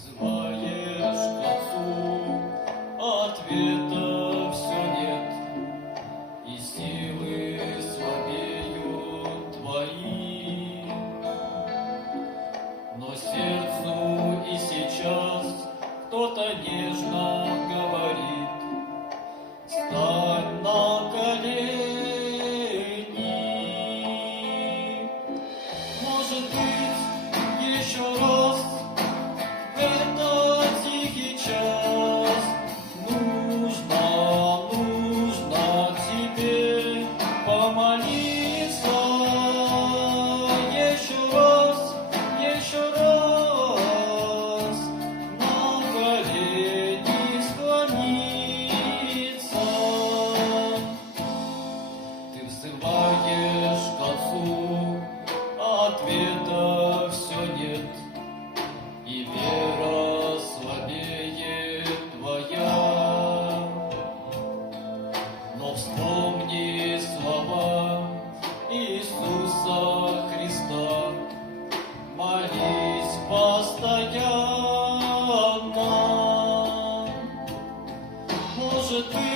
Взываешь к Отцу, ответа все нет, и силы слабеют твои. Но сердцу и сейчас кто-то нежно говорит: стань на колени. Может быть, еще раз в этот тихий час нужно тебе помолиться. Еще раз на колени склониться. Ты взываешь к Отцу, ответа все нет, и вера слабеет твоя. Но вспомни слова Иисуса Христа, молись постоянно. Может быть,